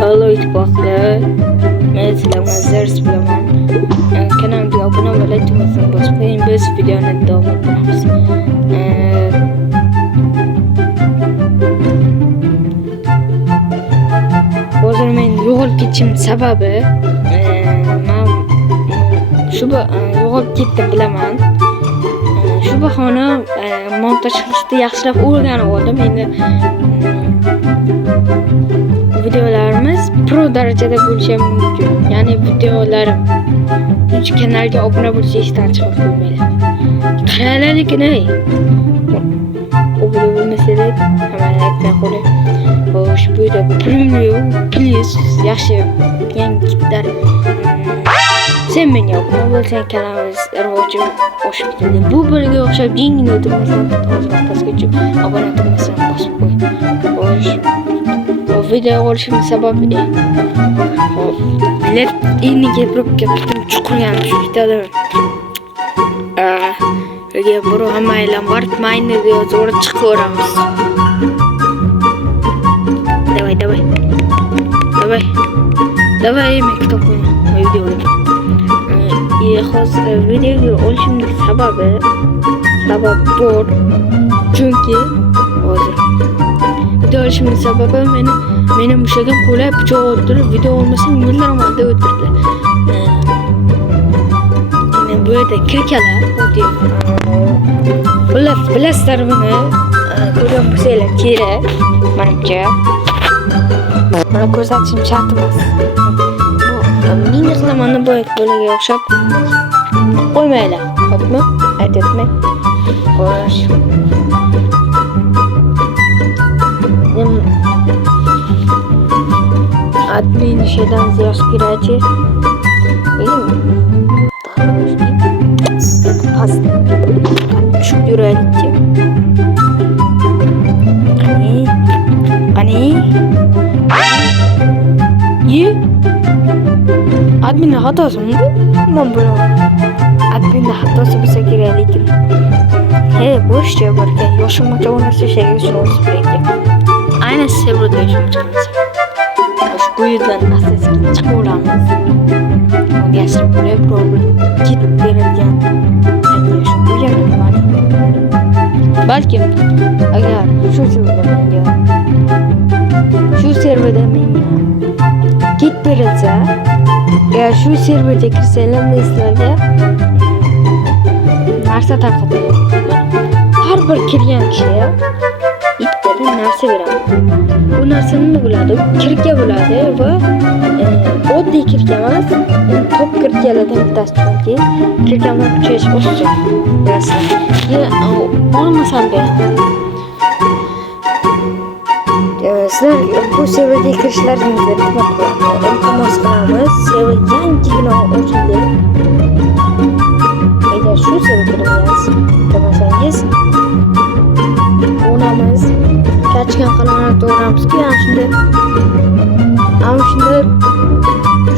Hello ittifoqlar, men sizlarga dars bilaman. Kanalimga obuna va like tugmasini bosib qo'ying. Biz videoni davom ettiramiz. Hozir men yo'qolib ketishim sababi men yo'qolib ketdim bilaman. Shu bahona montaj qilishni yaxshilab o'rganib oldim. Endi videolarimiz pro darajada bo'lishi mumkin. Ya'ni videolarim uchinchi kanalga obuna bo'lish ishdan chiqib qo'ymaylar. Qaranglar lekin obuna bo'lmasangiz hammalarga qo'ying. Xo'sh, bu yerda premium please yaxshi yangi kitlar. Sen menga obuna bo'lsang kanalimiz rivoji oshib ketadi. Bu biriga o'xshab jingni o'tirmasdan pastgacha obuna tugmasini bosib qo'y. Xo'sh, video olishimning sababi bilet iniga probka bitim chuqurgan shuytadi. Yo'q, buru hammaylar bartmayni deb zo'r chiqaveramiz. Давай, men kitob qo'yaman videoga. Hozir videoga olishimning sababi bor. Chunki hozir video olishimning sababi meni mushagim qo'lab pichoq o'tirib video olmasam yillar amalda o'tirdi. Men bu yerda kirkalar bilasizlar buni ko'rgan bo'lsanglar kerak menimcha. Mana ko'rsatishim shart emas. Meni qilamanni bo'laga o'xshab qo'ymanglar, xo'pmi? Aytayapman. Xo'sh. Admin şeyden yaş girəcə. Pasta. Çok yürüyəcək. Qani? Admin hatası mı? Aman bura. Admin hatası bize girer lekin. Boşça barkan. Yoshimcha o'nasi şeyga tushunsiz lekin. Aynan siz burada yoshimcha qilasiz. Bu yüzden asasını çıkıyoruz. Yaşlı buraya problem git vereceğim. Yani bu yanım var. Belki eğer şu serverda menga git verilse, eğer şu serverda kirsalar sizlarga narsa tarqatadi. Har bir kirgan kishiga ikkitadan narsa beraman. Bu narsani nima bo'ladi? Kirka bo'ladi va oddiy kirka emas, top kirkalardan bittasi chunki kirkamni kuchayish oshiq. Olmasam beraman. Sizlar bu serverga kirishlaringizni iltimos qilamiz. Server yangigina ochildi. Agar shu serverga kirmasangiz o'namiz kaçgan qalalar to'g'ramizku, yani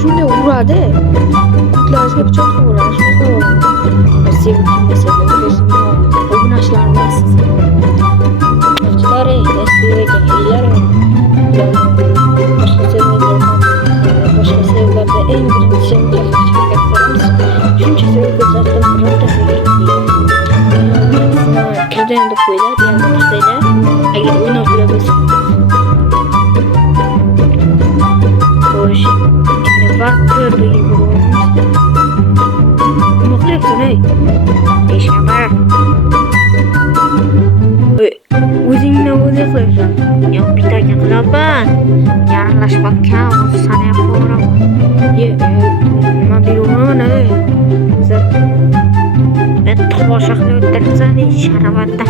shunday uradi. Kutlarga pichoq uradi, shunday uradi. Sevib kimsalar o'ynashlarimiz. Chiqari, dasturga kelinglar. Boshqa serverlarda eng birinchi serverlarimiz. Shuncha serverlardan birortasiga kirdim deb qo'ylar, yana boshlaylar. Agar o'ynab bo'lsa. Xo'sh, endi vaqtga bo'lamiz. Nima qilyapsan ey? Eshitma. O'zingni o'zi qilasan. Yo'q, bittaga qilaman. Yaralashmoqqa o'zi sanab qo'raman. Nima bilaman ey? Ben boshqa o'tirsan, sharabatda.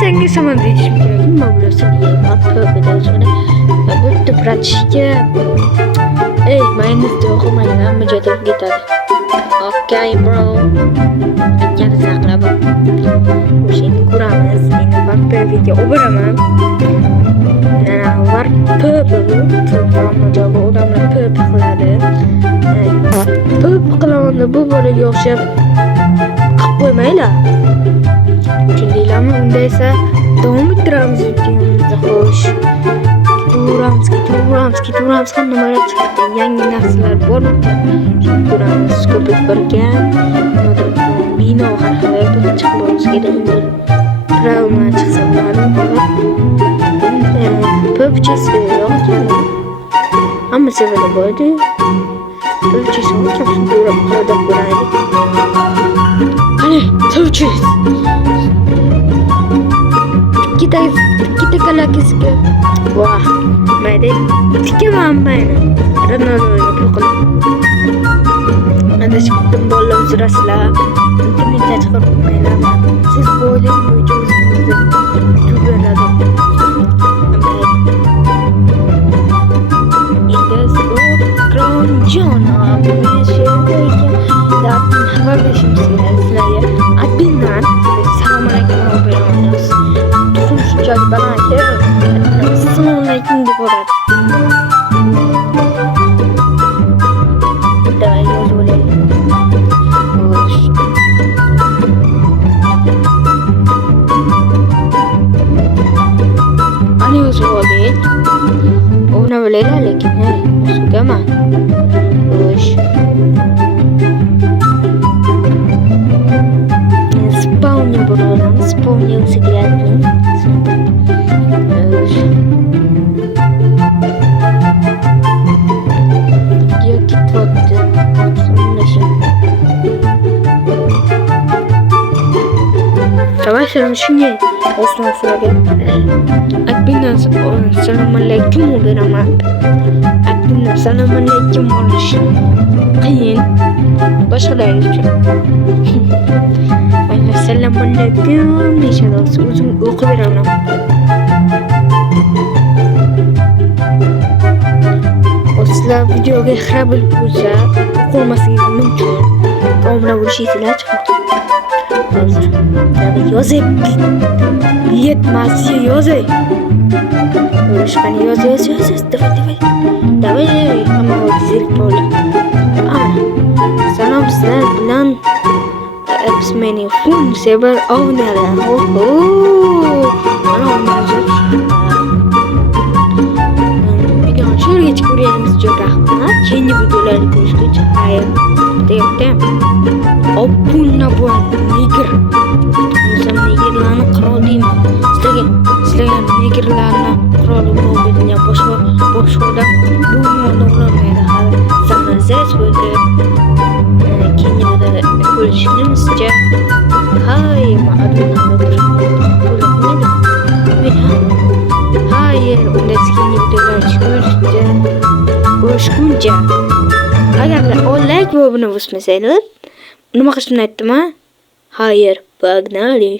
Senga saman deyishim kerak. Nima bo'lasan? Hatto bedazone. Bitta pratishga. Mayonez o'qimayman, hamma joyda ketadi. Okay, bro. Yana saqlab. O'shani ko'ramiz. Endi bir video oberaman. Var pöp odamlar pöp qiladi. Pöp qilaman bu bolaga o'xshab qilib qo'ymanglar. Tushundinglarmi? Unda esa davom ettiramiz videomizni. Xo'sh, bu ketaveramiz, nimalar chiqadi, yangi narsalar bormi? Shuni ko'ramiz, ko'pib borgan. Nimadir bino haqida chiqib kerak endi. Travma chiqsa ma'lum bo'ladi. Pubchisi yo'qmi? Hamma sevadi bo'ldi. Pubchisi kapsul ko'rib ko'raylik. Qani, pubchisi. Kita kalakisga. Wah, mayda. Tikaman mayda. Ronaldoga pul qilib. Anda chiqdim bolalar uzrasizlar. Internetga chiqarib qo'ymaylar. Siz bo'ling bo'yicha o'zingizni tuberadi. John Adbinan Assalamu alaikum Tutun şunca bana Assalamu alaikum deb boradi. Davay yozib olaylik. Ana yozib olaylik. Ona bilaylar lekin sugama. Спауни buradan спауни sekreterim. Diyor ki tuttu. Savaşlarım şimdi Osman Suraga. Adbinan selamünaleyküm berama. Adbinan selamünaleyküm oluş. Qiyin. Boshqalar uchun. Assalomu alaykum deyishadi. O'zim o'qib beraman. Sizlar videoga xira bo'lib bo'lsa, o'qimasligingiz mumkin. Omra bo'lishingiz chiqadi. Hozir yozib yetmas yozay. O'shqani yoz. Davay. Hamma zirk bo'ldi. Salom sizlar bilan X-Men Fun Saber o'ynaydi. Mana o'ynaydi. Videoni shularga ko'rganimiz uchun rahmat. Keyingi videolarni ko'rishguncha xayr. Deyapti. Obuna bo'ling. Nigir. O'zim nigirlarni qirol deyman. Sizlarga nigirlarni qirol bo'lgan boshqa bu no'g'rimaydi. Zamansiz bo'ldi. Keyingi videoda ko'rishgunimizcha hay ma'lumotlar hayır unda keyingi videolar ko'rishguncha agar like va obuna bo'lmasanglar nima qilishni aytdim-a? Hayır, pogнали.